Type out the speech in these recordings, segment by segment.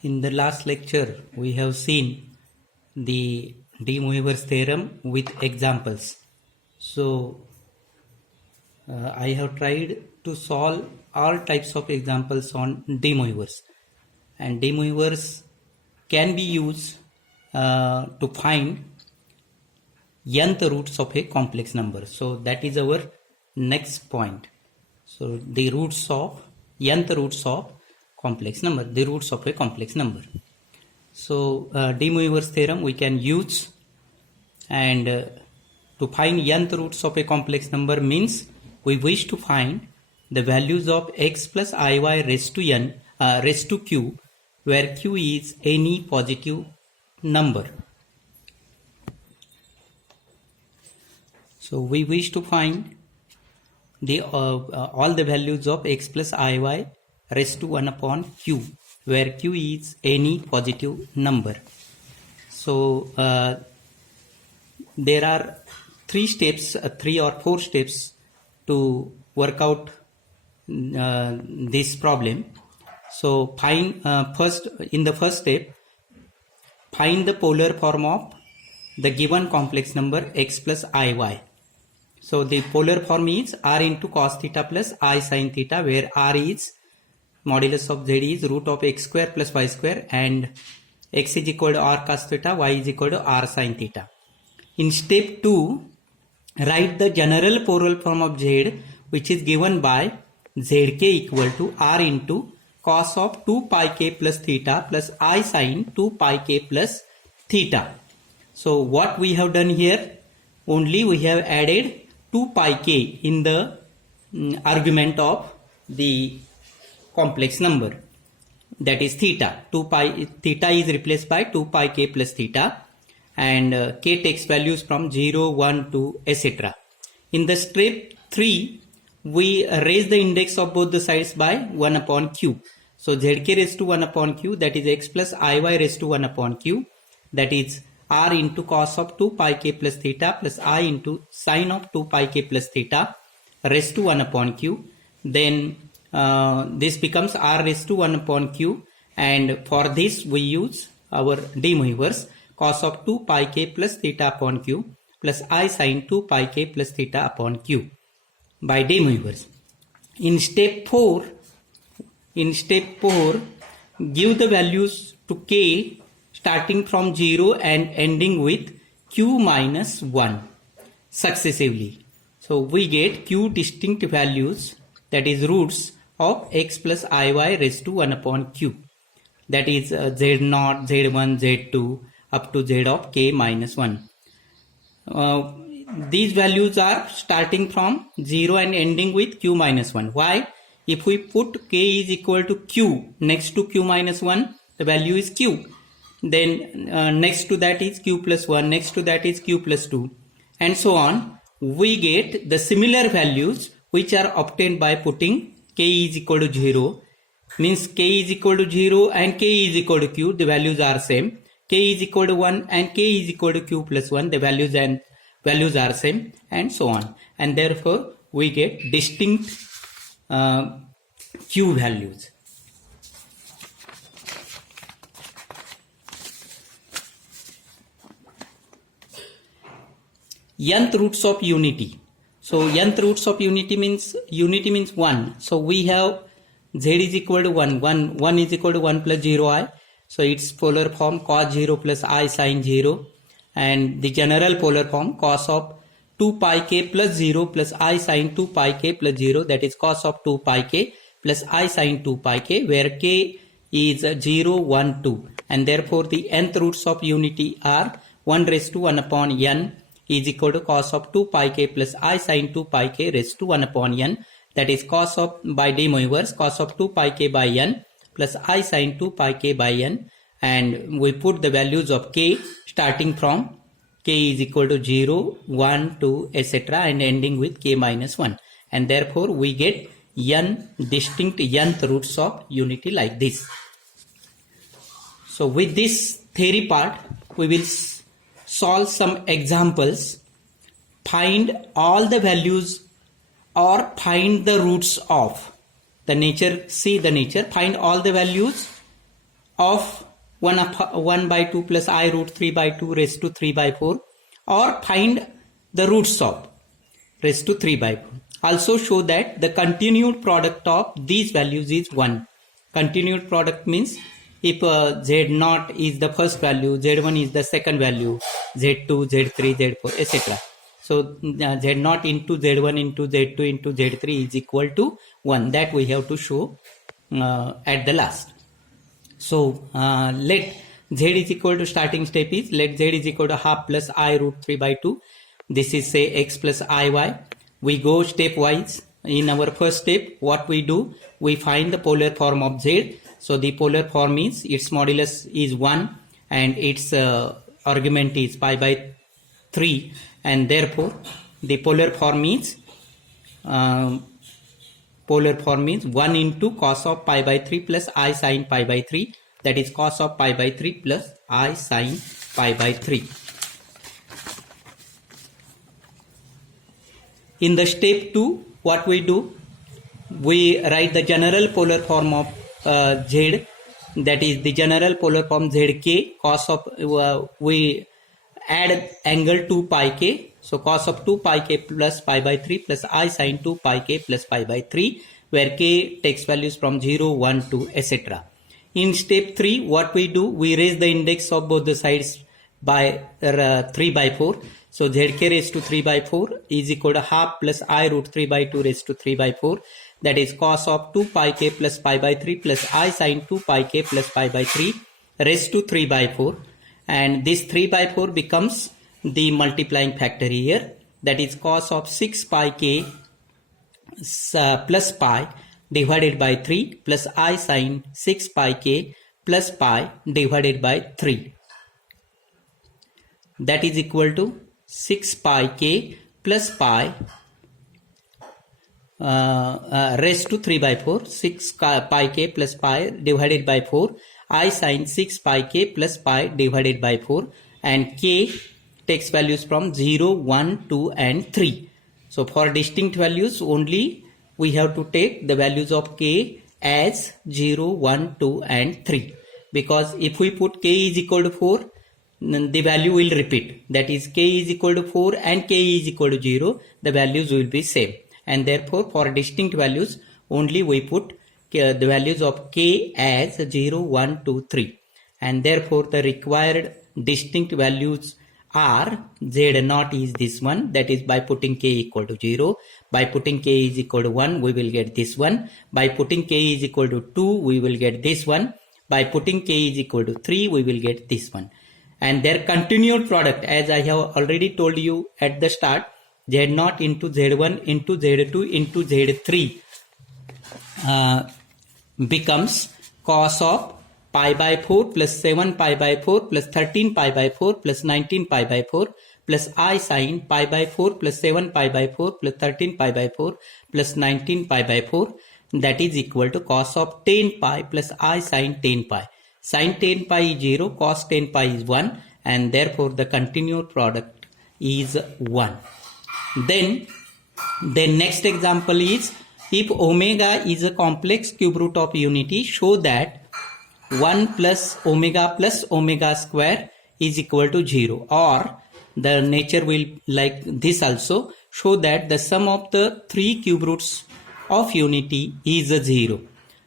In the last lecture, we have seen the de Moivre's theorem with examples. So, I have tried to solve all types of examples on de Moivre's, and de Moivre's can be used to find nth roots of a complex number. So, that is our next point. So, the roots of nth roots of complex number, the roots of a complex number. So, de Moivre's theorem we can use, and to find nth roots of a complex number means we wish to find the values of x plus iy raised to n raised to q, where q is any positive number. So we wish to find the all the values of x plus iy raised to 1 upon q, where q is any positive number. So there are three or four steps to work out this problem. So find in the first step, find the polar form of the given complex number x plus iy. So the polar form is r into cos theta plus I sin theta, where r is modulus of z is root of x square plus y square, and x is equal to r cos theta, y is equal to r sin theta. In step 2, write the general polar form of z, which is given by zk equal to r into cos of 2 pi k plus theta plus I sin 2 pi k plus theta. So what we have done here, only we have added 2 pi k in the argument of the complex number, that is theta. Theta is replaced by 2 pi k plus theta, and k takes values from 0, 1, 2, etc. In the step 3, we raise the index of both the sides by 1 upon q. So zk raised to 1 upon q, that is x plus iy raised to 1 upon q, that is r into cos of 2 pi k plus theta plus I into sin of 2 pi k plus theta raised to 1 upon q. Then this becomes r raised to 1 upon q, and for this we use our de Moivre's cos of 2 pi k plus theta upon q plus I sin 2 pi k plus theta upon q by de Moivre's. In step 4, give the values to k starting from 0 and ending with q minus 1 successively. So we get q distinct values, that is roots of x plus iy raised to 1 upon q, that is z0, z1, z2 up to z of k minus 1. These values are starting from 0 and ending with q minus 1. Why? If we put k is equal to q next to q minus 1, the value is q. Then next to that is q plus 1, next to that is q plus 2, and so on. We get the similar values which are obtained by putting k is equal to 0, means k is equal to 0 and k is equal to q, the values are same. K is equal to 1 and k is equal to q plus 1, the values are same, and so on. And therefore we get distinct q values. Nth roots of unity. So nth roots of unity means 1. So we have z is equal to 1. 1 is equal to 1 plus 0i. So its polar form cos 0 plus I sin 0, and the general polar form cos of 2 pi k plus 0 plus I sin 2 pi k plus 0, that is cos of 2 pi k plus I sin 2 pi k, where k is 0, 1, 2, and therefore the nth roots of unity are 1 raised to 1 upon n is equal to cos of 2 pi k plus I sin 2 pi k raised to 1 upon n, that is cos of, by de Moivre's, cos of 2 pi k by n plus I sin 2 pi k by n, and we put the values of k starting from k is equal to 0, 1, 2, etc. and ending with k minus 1, and therefore we get n distinct nth roots of unity like this. So with this theory part, we will solve some examples, find all the values or find the roots of the nature, see the nature, find all the values of 1 by 2 plus I root 3 by 2 raised to 3 by 4, or find the roots of raised to 3 by 4. Also show that the continued product of these values is 1. Continued product means if Z0 is the first value, Z1 is the second value, Z2, Z3, Z4, etc. So Z0 into Z1 into Z2 into Z3 is equal to 1. That we have to show at the last. So let Z is equal to, starting step is, let Z is equal to half plus I root 3 by 2. This is say X plus IY. We go stepwise. In our first step, what we do, we find the polar form of Z. So the polar form is, its modulus is 1 and its argument is pi by 3, and therefore the polar form is 1 into cos of pi by 3 plus I sin pi by 3, that is cos of pi by 3 plus I sin pi by 3. In the step 2, what we do, we write the general polar form of Z, that is the general polar form ZK, cos of, we add angle 2 pi k, so cos of 2 pi k plus pi by 3 plus I sin 2 pi k plus pi by 3, where k takes values from 0, 1, 2, etc. In step 3, what we do, we raise the index of both the sides by 3 by 4. So Zk raised to 3 by 4 is equal to half plus I root 3 by 2 raised to 3 by 4. That is cos of 2 pi k plus pi by 3 plus I sin 2 pi k plus pi by 3 raised to 3 by 4. And this 3 by 4 becomes the multiplying factor here. That is cos of 6 pi k plus pi divided by 3 plus I sin 6 pi k plus pi divided by 3. That is equal to 6 pi k plus pi raised to 3 by 4, 6 pi k plus pi divided by 4, I sin 6 pi k plus pi divided by 4, and k takes values from 0, 1, 2 and 3. So for distinct values only we have to take the values of k as 0, 1, 2 and 3, because if we put k is equal to 4, the value will repeat, that is k is equal to 4 and k is equal to 0, the values will be same, and therefore for distinct values only we put the values of k as 0, 1, 2, 3, and therefore the required distinct values are Z0 is this one, that is by putting k equal to 0, by putting k is equal to 1 we will get this one, by putting k is equal to 2 we will get this one, by putting k is equal to 3 we will get this one. And their continued product, as I have already told you at the start, Z0 into Z1 into Z2 into Z3 becomes cos of pi by 4 plus 7 pi by 4 plus 13 pi by 4 plus 19 pi by 4 plus I sin pi by 4 plus 7 pi by 4 plus 13 pi by 4 plus 19 pi by 4, that is equal to cos of 10 pi plus I sin 10 pi. Sin 10 pi is 0, cos 10 pi is 1, and therefore the continued product is 1. Then the next example is, if omega is a complex cube root of unity, show that 1 plus omega square is equal to 0, or the nature will like this also, show that the sum of the 3 cube roots of unity is a 0.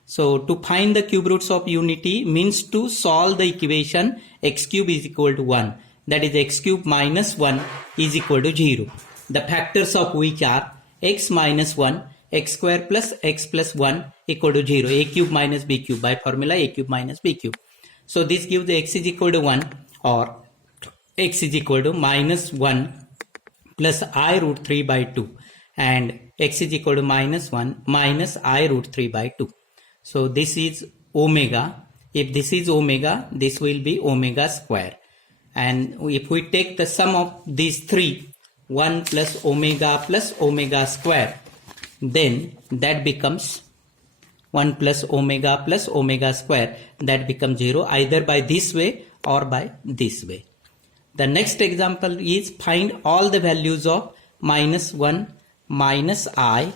So to find the cube roots of unity means to solve the equation x cube is equal to 1, that is x cube minus 1 is equal to 0. The factors of which are x minus 1, x square plus x plus 1 equal to 0, a cube minus b cube, by formula a cube minus b cube. So this gives x is equal to 1, or x is equal to minus 1 plus I root 3 by 2, and x is equal to minus 1 minus I root 3 by 2. So this is omega. If this is omega, this will be omega square. And if we take the sum of these three, 1 plus omega square, then that becomes 1 plus omega square, that becomes 0, either by this way or by this way. The next example is, find all the values of minus 1 minus I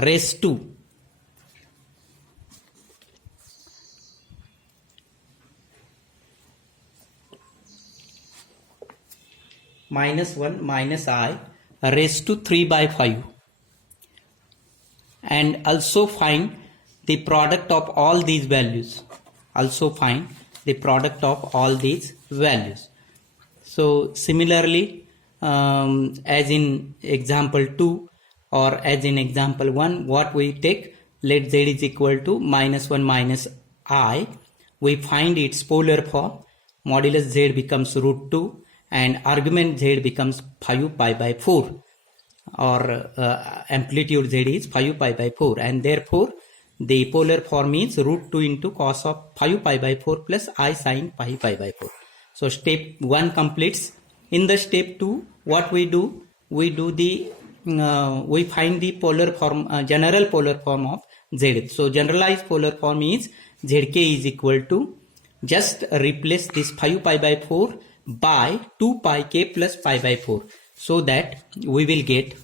raised to minus 1 minus I raised to 3 by 5. And also find the product of all these values. Also find the product of all these values. So similarly, as in example 2 or as in example 1, what we take, let z is equal to minus 1 minus I. We find its polar form. Modulus z becomes root 2 and argument z becomes 5 pi by 4, or amplitude z is 5 pi by 4, and therefore the polar form is root 2 into cos of 5 pi by 4 plus I sin 5 pi by 4. So step 1 completes. In the step 2, what we do? We do the we find the polar form, general polar form of z. So generalized polar form is zk is equal to, just replace this 5 pi by 4 by 2 pi k plus pi by 4, so that we will get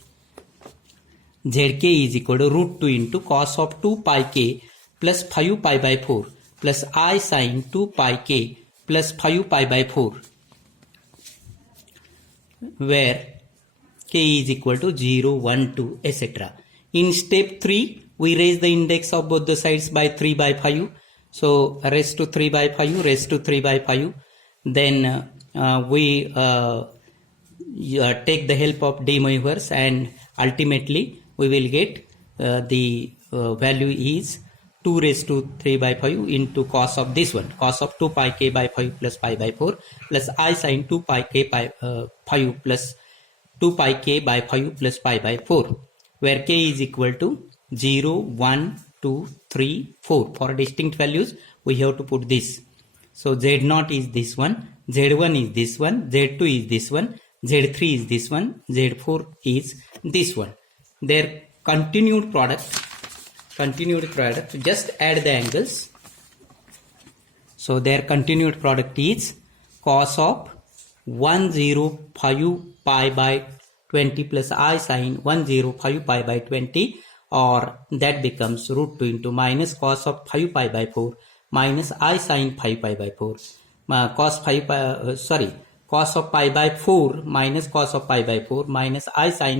zk is equal to root 2 into cos of 2 pi k plus 5 pi by 4 plus I sin 2 pi k plus 5 pi by 4, where k is equal to 0, 1, 2, etc. In step 3, we raise the index of both the sides by 3 by 5. So raised to 3 by 5, raised to 3 by 5. Then we take the help of de Moivre's, and ultimately we will get the value is 2 raised to 3 by 5 into cos of this one, cos of 2 pi k by 5 plus pi by 4 plus I sin 2 pi k by 5 plus 2 pi k by 5 plus pi by 4, where k is equal to 0, 1, 2, 3, 4. For distinct values, we have to put this. So z0 is this one, z1 is this one, z2 is this one, z3 is this one, z4 is this one. Their continued product, just add the angles. So their continued product is cos of 105 pi by 20 plus I sin 105 pi by 20, or that becomes root 2 into minus cos of 5 pi by 4 minus I sin 5 pi by 4, cos of pi by 4 minus cos of pi by 4 minus I sin